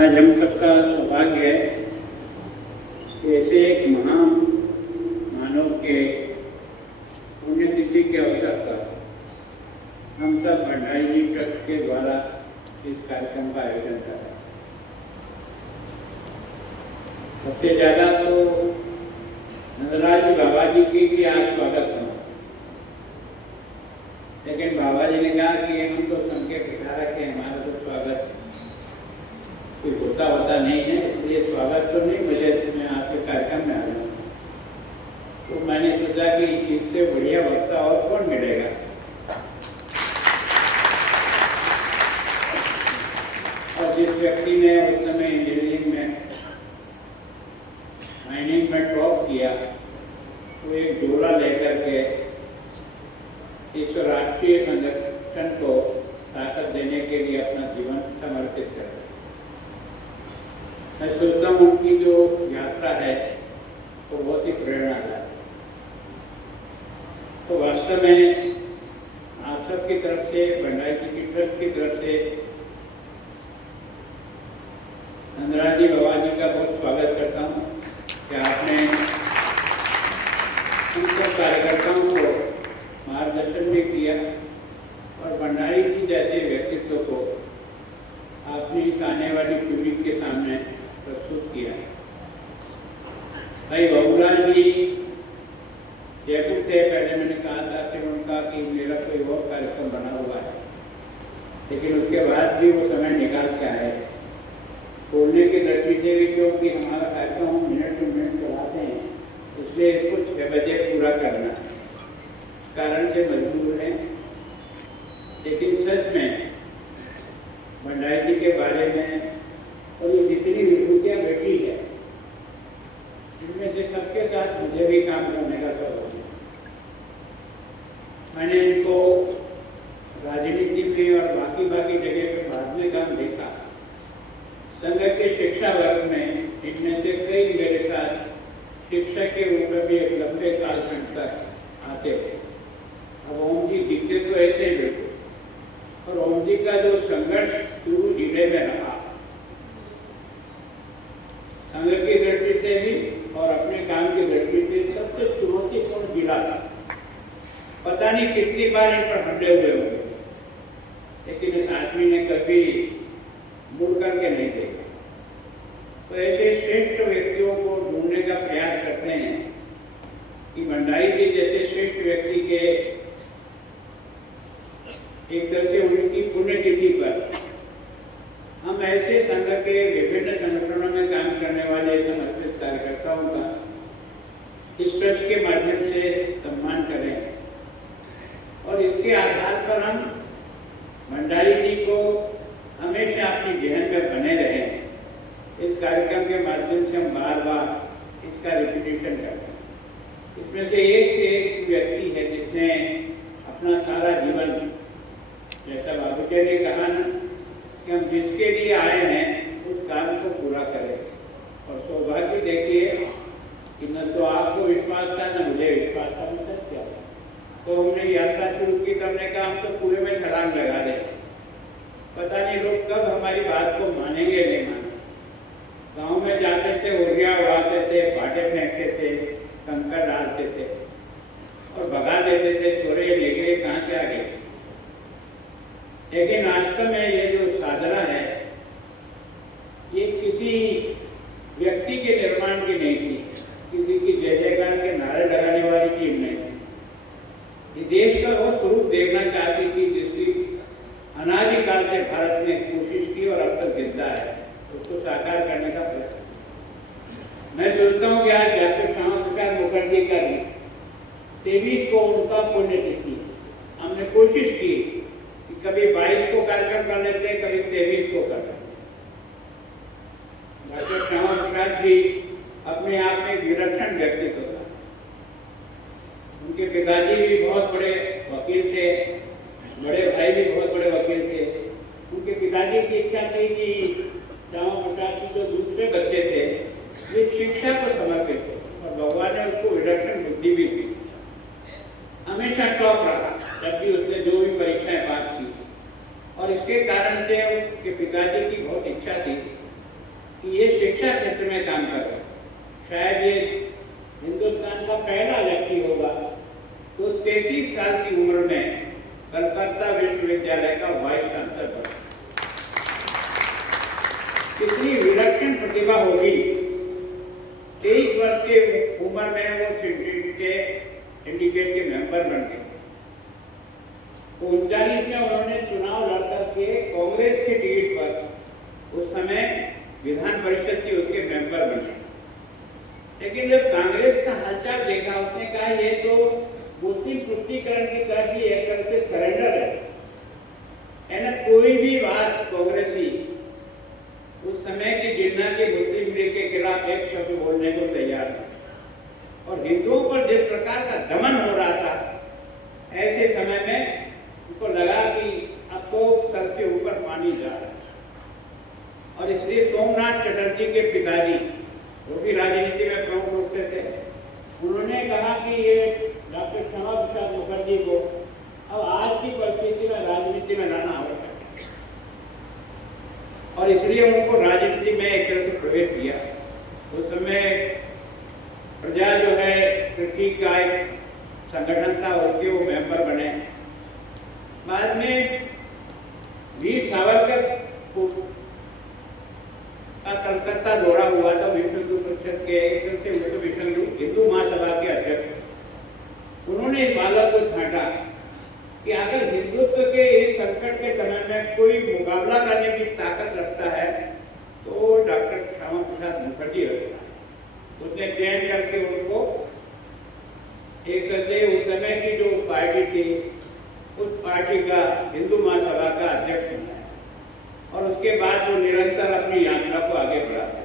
आज हम सबका सौभाग्य है कि ऐसे एक महान मानव के पुण्यतिथि के अवसर पर हम सब भंडारी जी ट्रस्ट के द्वारा इस कार्यक्रम का आयोजन कर रहे हैं। सबसे ज़्यादा तो नंदलाल जी बाबा जी की भी आज स्वागत हो, लेकिन बाबा जी ने कहा कि हम तो संकेत दिखा रखे हैं, हमारा तो स्वागत कोई होता नहीं है, इसलिए स्वागत तो नहीं, मुझे मैं आपके कार्यक्रम में आ रहा हूँ। तो मैंने सोचा कि इससे बढ़िया वक्ता और कौन मिलेगा। और जिस व्यक्ति ने उस समय इंजीनियरिंग में माइनिंग में टॉप किया, वो एक झोला लेकर के इस राष्ट्रीय संगठन को ताकत देने के लिए अपना जीवन समर्पित कर। मैं सोचता हूँ उनकी जो यात्रा है वो बहुत ही प्रेरणादायक है। तो वास्तव में आप सब की तरफ से, भंडारी जी की ट्रस्ट की तरफ से नंदलाल जी बाबा जी का बहुत स्वागत करता हूँ कि आपने उन सब कार्यकर्ताओं को मार्गदर्शन भी किया और भंडारी जी जैसे व्यक्तित्व को आपने इस आने वाली पीढ़ी के सामने प्रस्तुत किया। भाई बाबूलाल जी जयपुर थे, पहले मैंने कहा था फिर उनका कि मेरा कोई और कार्यक्रम बना हुआ है, लेकिन उसके बाद भी वो समय निकाल के आए बोलने की दृष्टि से भी, क्योंकि हमारा कार्यक्रम हम मिनट टू मिनट चलाते हैं, इसलिए कुछ 6 बजे पूरा करना कारण से मजबूर हैं। लेकिन सच में भंडारी जी के बारे में और ये जितनी विभूतियाँ बैठी है, इनमें से सबके साथ मुझे भी काम करने का सौभाग्य है। मैंने इनको राजनीति में और बाकी जगह पे बाद में काम देखा। संघ के शिक्षा वर्ग में इनमें से कई मेरे साथ शिक्षक के रूप में भी एक लंबे कालखंड तक आते थे। अब ओम जी दिखते तो ऐसे ही बिल्कुल, और ओम जी का जो संघर्ष शुरू जिले में रहा, संघ की दृष्टि से भी और अपने काम की दृष्टि से सबसे चुनौतीपूर्ण जिला था। पता नहीं कितनी बार इन पर हमले हुए होंगे, लेकिन इस आदमी ने कभी मुड़ करके नहीं देखा। तो ऐसे श्रेष्ठ व्यक्तियों को ढूंढने का प्रयास करते हैं कि भंडारी जी जैसे श्रेष्ठ व्यक्ति के एक तरह से उनकी पुण्यतिथि पर हम ऐसे संघ के विभिन्न संगठनों में काम करने वाले समर्पित कार्यकर्ताओं का इस ट्रस्ट के माध्यम से सम्मान करें और इसके आधार पर हम भंडारी जी को हमेशा अपनी जहन में बने रहें। इस कार्यक्रम के माध्यम से हम बार बार इसका रिपीटेशन करते हैं। इसमें से एक व्यक्ति है जिसने अपना सारा जीवन, जैसा बाबू जी ने कहा ना कि हम जिसके लिए आए हैं उस काम को पूरा करें। और सौभाग्य देखिए कि न तो आपको विश्वास था न मुझे विश्वास था, मैं सच क्या तो हमने यात्रा शुरू की तो हमने कहा हम तो पूरे में छलांग लगा दें। पता नहीं लोग कब हमारी बात को मानेंगे नहीं माने। गाँव में जाते थे, उड़िया उड़ाते थे, भाटे फेंकते थे, कंकड़ डालते थे और भगा देते थे, चोरे निकले कहाँ से आ गए। लेकिन वास्तव में ये जो साधना है ये किसी व्यक्ति के निर्माण की नहीं थी, किसी की जय जयकार के नारे लगाने वाली टीम नहीं थी। ये देश का वो स्वरूप देखना चाहती थी जिसकी अनादिकाल से भारत ने कोशिश की और अब तक जिंदा है, उसको साकार करने का प्रयास। मैं सोचता हूँ कि आज डॉक्टर श्यामा प्रसाद मुखर्जी का 23 को उनका पुण्यतिथि, हमने कोशिश की कभी 22 को कार्यक्रम कर लेते, कभी 23 को कर लेते। डॉक्टर श्यामा प्रसाद जी अपने आप में विलक्षण व्यक्तित्व था। उनके पिताजी भी बहुत बड़े वकील थे, बड़े भाई भी बहुत बड़े वकील थे। उनके पिताजी की इच्छा थी कि श्यामा प्रसाद जी जो दूसरे बच्चे थे वे शिक्षा को समर्पित थे और भगवान ने उसको विलक्षण बुद्धि भी दी। हमेशा टॉप रहा जब भी उसने जो भी परीक्षाएं पास की, और इसके कारण से उनके पिताजी की बहुत इच्छा थी शायद ये हिंदुस्तान का पहला व्यक्ति होगा तो 33 साल की उम्र में कलकत्ता विश्वविद्यालय का वाइस चांसलर बना। कितनी विलक्षण प्रतिभा होगी। 23 वर्ष की उम्र में वो सिंडिकेट के मेंबर बन गए। 39 में उन्होंने चुनाव लड़कर के कांग्रेस के टिकट पर उस समय विधान परिषद के उसके मेंबर बने। लेकिन जब कांग्रेस का हालचाल देखा उसने कहा ये तो मुस्लिम तुष्टीकरण की तरफ ही एक तरह से सरेंडर है ना। कोई भी बात कांग्रेसी उस समय की गिरना के मुस्लिम लीग के खिलाफ एक शब्द बोलने को तैयार था और हिंदुओं पर जिस प्रकार का दमन हो रहा था ऐसे समय में उनको लगा कि अब तो सर से ऊपर पानी जा रहा है। और इसलिए सोमनाथ चटर्जी के पिताजी वो भी राजनीति में प्रमुख रूप से थे, उन्होंने कहा कि ये डॉक्टर श्यामा प्रसाद मुखर्जी को अब आज की परिस्थिति में राजनीति में लाना आवश्यक है और इसलिए उनको राजनीति में एक तरह से प्रवेश किया। उस समय प्रजा जो है कृषि का एक संगठन था उसके वो मेंबर बने। बाद में वीर सावरकर का कलकत्ता दौरा हुआ था विश्व हिंदू परिषद के एक से विश्व हिंदू महासभा के अध्यक्ष। उन्होंने इस बालक को छांटा कि अगर हिंदुत्व के इस संकट के समय में कोई मुकाबला करने की ताकत रखता है तो डॉक्टर श्यामा प्रसाद मुखर्जी रखता है। उसने चयन करके उनको एक से उस समय की जो पार्टी थी उस पार्टी का हिंदू महासभा का अध्यक्ष बनाया और उसके बाद वो निरंतर अपनी यात्रा को आगे बढ़ाते।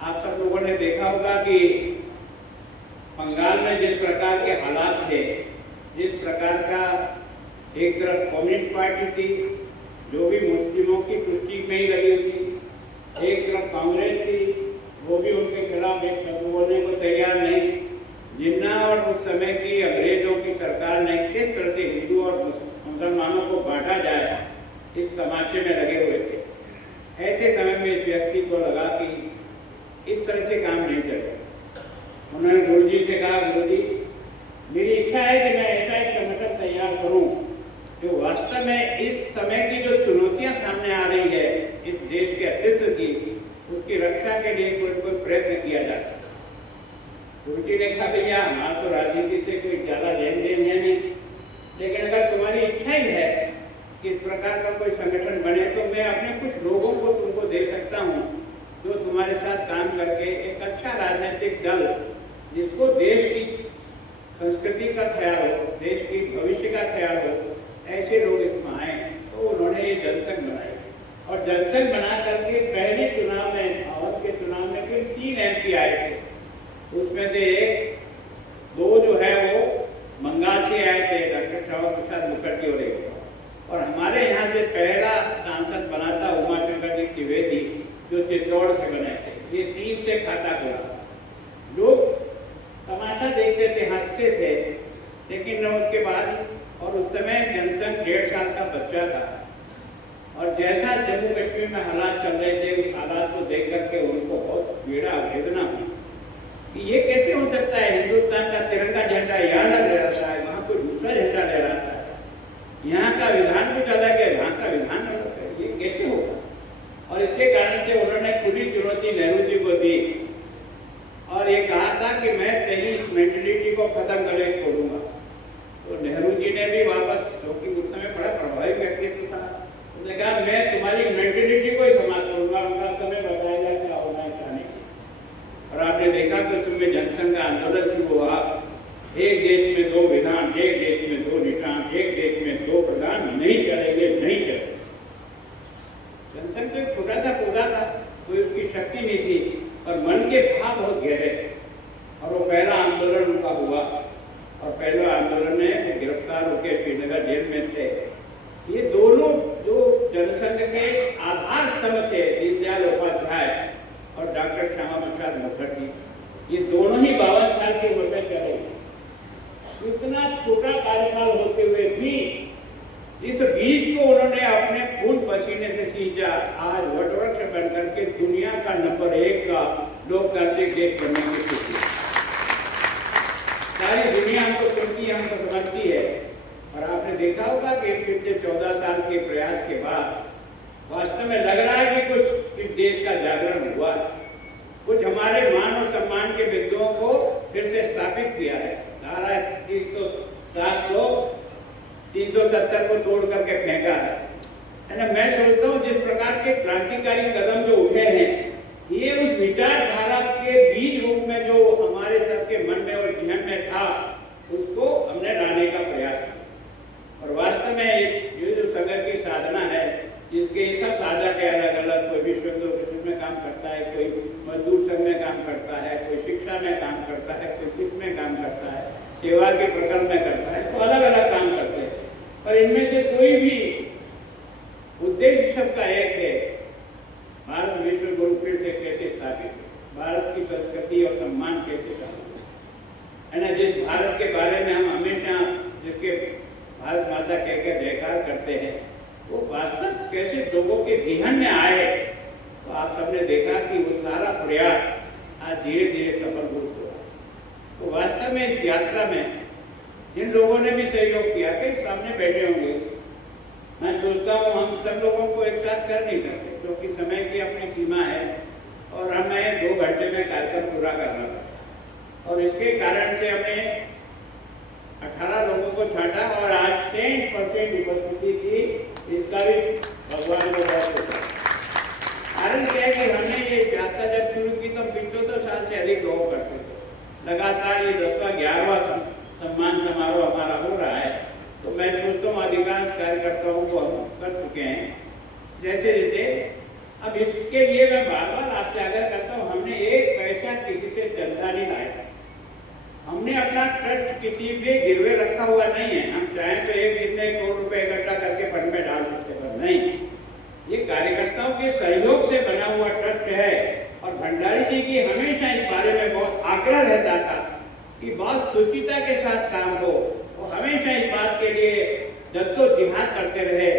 आप सब लोगों ने देखा होगा कि बंगाल में जिस प्रकार के हालात थे, जिस प्रकार का एक तरफ कम्युनिस्ट पार्टी थी जो भी मुस्लिमों की तुष्टि में ही लगी थी, एक तरफ कांग्रेस थी वो भी उनके खिलाफ एक शब्द बोलने को तैयार नहीं। जिन्ना और उस समय की अंग्रेजों की सरकार ने किस तरह से हिंदू और मुसलमानों को बांटा जाए इस तमाशे में लगे हुए थे। ऐसे समय में इस व्यक्ति को लगा कि इस तरह से काम नहीं चलेगा। उन्होंने गुरु जी से कहा, गुरु जी मेरी इच्छा है कि मैं ऐसा एक संगठन तैयार करूं जो वास्तव में इस समय की जो चुनौतियां सामने आ रही है इस देश के अस्तित्व की, उसकी रक्षा के लिए कोई प्रयत्न किया जाए। गुरु जी ने कहा, भैया हमारा तो राजनीति से कोई ज्यादा लेन देन है नहीं, लेकिन अगर तुम्हारी इच्छा ही है कि इस प्रकार का कोई संगठन बने तो मैं अपने कुछ लोगों को तुमको दे सकता हूँ जो तुम्हारे साथ काम करके एक अच्छा राजनीतिक दल जिसको देश की संस्कृति का ख्याल हो, देश की भविष्य का ख्याल हो, ऐसे लोग इसमें आए। तो उन्होंने ये जनसंघ बनाई और जनसंघ बना करके पहले चुनाव में भारत के चुनाव में फिर 3 MP आए थे। उसमें से दो जो है वो बंगाल से आए थे, डॉक्टर श्यामा प्रसाद मुखर्जी और हमारे यहाँ से पहला सांसद बना था उमाशंकर जी त्रिवेदी जो चित्तौड़ से बने थे। ये 3 से खाता खुला। लोग तमाशा देखते थे, हंसते थे, लेकिन उसके बाद और उस समय जनसंघ 1.5 साल का बच्चा था और जैसा जम्मू कश्मीर में हालात चल रहे थे उस हालात को देख करके उनको बहुत पीड़ा वेदना हुई कि ये कैसे हो सकता है, हिंदुस्तान का तिरंगा झंडा यहाँ लग रहता है, वहाँ कोई दूसरा झंडा ले रहा है, यहाँ का विधान कुछ अलग है, वहाँ का विधान अलग है, ये कैसे होगा। और इसके कारण से उन्होंने खुली चुनौती नेहरू जी को दी और ये कहा था कि मैं तेरी मेंटलिटी को खत्म करके छोड़ूंगा। तो नेहरू जी ने भी वापस, क्योंकि उस समय बड़ा प्रभावी व्यक्तित्व था, उसने कहा मैं तुम्हारी मेंटलिटी को ही समाप्त करूंगा, उनका समय बताएगा क्या होना है चाहने की। और आपने देखा कि उसमें जनसंघ का आंदोलन शुरू हुआ। एक देश में 2 विधान, एक देश में 2 निशान, एक देश में 2 प्रधान नहीं चलेंगे, नहीं चलेंगे। जनसंघ तो एक छोटा सा पौधा था, कोई उसकी शक्ति नहीं थी, पर मन के भाव बहुत गहरे थे और वो पहला आंदोलन उनका हुआ और पहले आंदोलन में गिरफ्तार होकर श्रीनगर जेल में थे। ये दोनों जो जनसंघ के आधार स्तंभ थे, दीनदयाल उपाध्याय और डॉक्टर श्यामा प्रसाद मुखर्जी, ये दोनों ही 52 साल की उम्र में चले। इतना छोटा कार्यकाल होते हुए भी इस बीज को उन्होंने अपने खून पसीने से सींचा, आज वटवृक्ष बनकर के दुनिया का नंबर 1 का लोकतांत्रिक देश बनने की खुशी। सारी दुनिया हमको सुनती है, हमको समझती है। और आपने देखा होगा कि पिछले 14 साल के प्रयास के बाद वास्तव में लग रहा है कि कुछ इस देश का जागरण हुआ, कुछ हमारे मान और सम्मान के बिंदुओं को फिर से स्थापित किया है। धारा 307 को 370 को तोड़ करके फेंका है ना। मैं सोचता हूँ जिस प्रकार के क्रांतिकारी कदम जो उठे हैं, ये उस विचारधारा के बीज रूप में जो हमारे सबके मन में और जहन में था, उसको हमने लाने का प्रयास किया। और वास्तव में ये जो संघ की साधना है, जिसके सब साधक है अलग अलग, कोई विश्व हिंदू परिषद में काम करता है, कोई मजदूर संघ में काम करता है, कोई शिक्षा में काम करता है, कोई किस में काम करता है, सेवा के प्रकल्प में करता है, तो अलग अलग काम करते हैं। पर इनमें से कोई भी उद्देश्य सबका एक है, भारत विश्व गुरु फिर से कैसे स्थापित हो, भारत की संस्कृति और सम्मान कैसे स्थापित है ना। जिस भारत के बारे में हम हमेशा जिसके भारत माता कहकर जयकार करते हैं, वो वास्तव कैसे लोगों के विहन में आए। तो आप सबने देखा कि वो सारा प्रयास आज धीरे धीरे सफल हो रहा है। तो वास्तव में इस यात्रा में जिन लोगों ने भी सहयोग किया, कई सामने बैठे होंगे, मैं सोचता हूँ हम सब लोगों को एक साथ कर नहीं सकते, क्योंकि समय की अपनी सीमा है और हमें 2 घंटे में कार्यक्रम पूरा करना था। और इसके कारण से हमने 18 लोगों को छांटा और आज 10% उपस्थिति थी। इसका भी भगवान को बहुत होता है। कारण क्या है कि हमने ये यात्रा जब शुरू की तो 75 साल से अधिक लोग करते थे। लगातार ये 10वां 11वां सम्मान समारोह हमारा हो रहा है। तो मैं सोचता हूँ अधिकांश कार्यकर्ताओं को हम कर चुके हैं जैसे जैसे। अब इसके लिए मैं बार बार आपसे आग्रह करता हूँ, हमने एक पैसा किसी से चंदा नहीं लाया, हमने अपना ट्रस्ट किसी पे गिरवे रखा हुआ नहीं है। हम चाहें तो एक दिन में 1 करोड़ रुपए इकट्ठा करके फंड में डाल सकते, पर नहीं, ये कार्यकर्ताओं के सहयोग से बना हुआ ट्रस्ट है। और भंडारी जी की हमेशा इस बारे में बहुत आग्रह रहता था कि बहुत शुचिता के साथ काम हो, और हमेशा इस बात के लिए जद्दोजहद करते रहे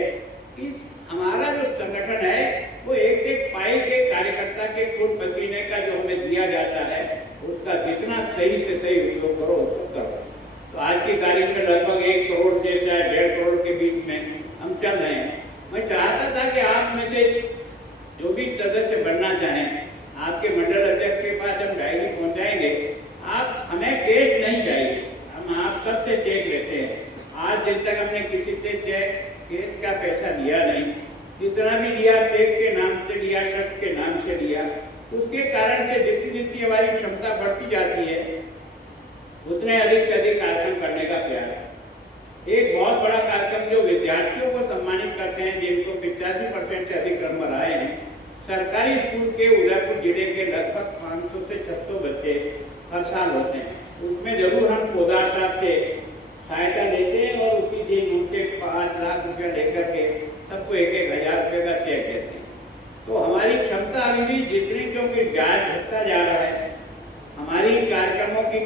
कि हमारा जो संगठन है वो एक एक पाई के कार्यकर्ता के खून पसीने का जो हमें दिया जाता है, उसका जितना सही से सही उपयोग करो उसको करो। तो आज की तारीख में लगभग 1 करोड़ से 1.5 करोड़ के बीच में हम चल रहे हैं। मैं चाहता था कि आप में से जो भी सदस्य बनना चाहें, आपके मंडल अध्यक्ष के पास हम डायरी पहुंचाएंगे, आप हमें केस नहीं चाहिए, हम आप सबसे चेक लेते हैं। आज दिन तक हमने किसी से चेक केस का पैसा लिया नहीं, जितना भी लिया चेक के नाम से लिया, ट्रस्ट के नाम से लिया। उसके कारण से जितनी जितनी हमारी क्षमता बढ़ती जाती है, उतने अधिक से अधिक कार्यक्रम करने का प्रयास। एक बहुत बड़ा कार्यक्रम जो विद्यार्थियों को सम्मानित करते हैं, जिनको 85% से अधिक नंबर आए हैं, सरकारी स्कूल के उदयपुर जिले के लगभग 500 से 600 बच्चे हर साल होते हैं। उसमें जरूर हम पोदार साहब से सहायता लेते हैं और उसी दिन उनसे 5 लाख रुपया लेकर के सबको 1-1 हज़ार रुपये का चेक देते हैं। तो हमारी क्षमता अभी भी जितनी, क्योंकि ब्याज घटता जा रहा है, हमारी कार्यक्रमों की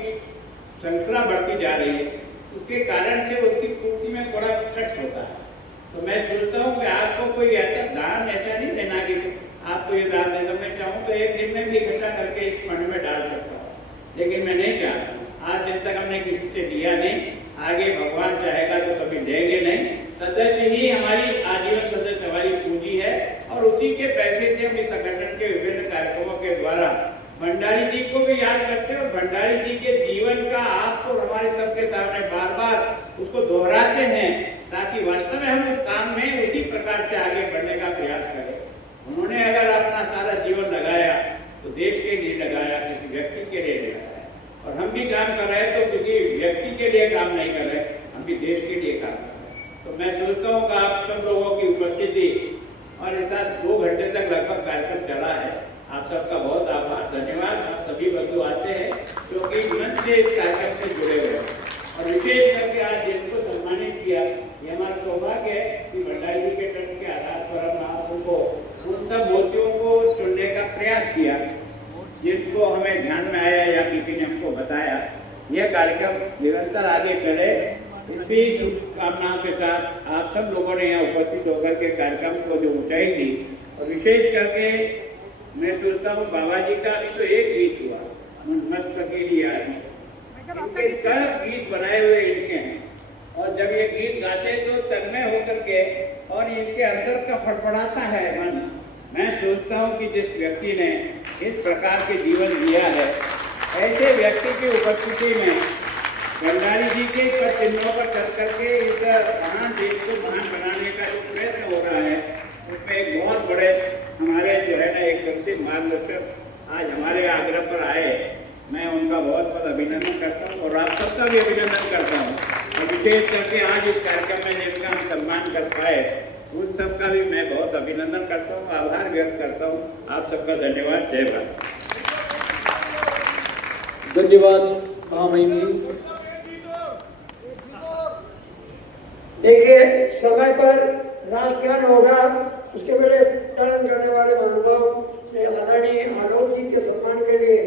श्रृंखला बढ़ती जा रही है, उसके कारण से उसकी पूर्ति में थोड़ा कष्ट होता है। तो मैं सोचता हूँ कि आपको कोई ऐसा दान ऐसा नहीं देना कि आपको ये दान दे दो। मैं चाहूँ तो एक दिन में भी इकट्ठा करके इस फंड में डाल सकता हूँ, लेकिन मैं नहीं चाहता। आज दिन तक हमने किसी से लिया नहीं, आगे भगवान चाहेगा तो कभी लेंगे नहीं। सदस्य ही हमारी आजीवन सदस्य हमारी पूंजी है, और उसी के पैसे से हम इस संगठन के विभिन्न कार्यक्रमों के द्वारा भंडारी जी को भी याद करते हैं और भंडारी जी के जीवन का आपको हमारे सबके सामने बार बार उसको दोहराते हैं, ताकि वास्तव में हम उस काम में उसी प्रकार से आगे बढ़ने का प्रयास करें। उन्होंने अगर अपना सारा जीवन लगाया तो देश के लिए लगाया, किसी व्यक्ति के लिए लगाया, और हम भी काम कर रहे हैं तो किसी व्यक्ति के लिए काम नहीं कर रहे, हम भी देश के लिए काम कर रहे हैं। तो मैं सोचता हूँ कि आप सब लोगों की उपस्थिति और इतना 2 घंटे तक लगभग कार्यक्रम चला है, आप सबका बहुत आभार, धन्यवाद। आप सभी बंधु आते हैं क्योंकि मन से इस कार्यक्रम से जुड़े हुए हैं, और विशेष करके आज जिनको सम्मानित किया, ये हमारा सौभाग्य है कि भंडारी जी के ट्रस्ट के आधार पर हम उनको उन सब मोतियों को चुनने का प्रयास किया जिसको हमें ध्यान में आया या किसी ने हमको बताया। यह कार्यक्रम निरंतर आगे चले, इसी शुभकामनाओं के साथ आप सब लोगों ने यहाँ उपस्थित होकर के कार्यक्रम को जो ऊंचाई दी, और विशेष करके मैं सोचता हूँ बाबा जी का अभी तो एक गीत हुआ, मस्त अकेली आदमी, इनके 10 गीत बनाए हुए इनके हैं। और जब ये गीत गाते तो तन्मय होकर के और इनके अंदर का फड़फड़ाता है मन। मैं सोचता हूँ कि जिस व्यक्ति ने इस प्रकार के जीवन जिया है, ऐसे व्यक्ति की उपस्थिति में भंडारी जी के चिन्हों पर चल करके इस महान देश को महान बनाने का जो प्रयत्न हो रहा है, उसमें एक बहुत बड़े हमारे जो है ना एक सबसे मार्गदर्शक आज हमारे आग्रह पर आए, मैं उनका बहुत बहुत अभिनंदन करता हूँ और आप सबका भी अभिनंदन करता हूँ। और विशेष करके आज इस कार्यक्रम में जिनका हम सम्मान कर पाए, उन सबका भी मैं बहुत अभिनंदन करता हूँ, आभार व्यक्त करता हूँ। आप सबका धन्यवाद। जय भारत। धन्यवाद महामहिम जी। देखिए, समय पर राज ज्ञान होगा, उसके पहले टर्न करने वाले महानुभाव आदरणीय आलोक जी के सम्मान के लिए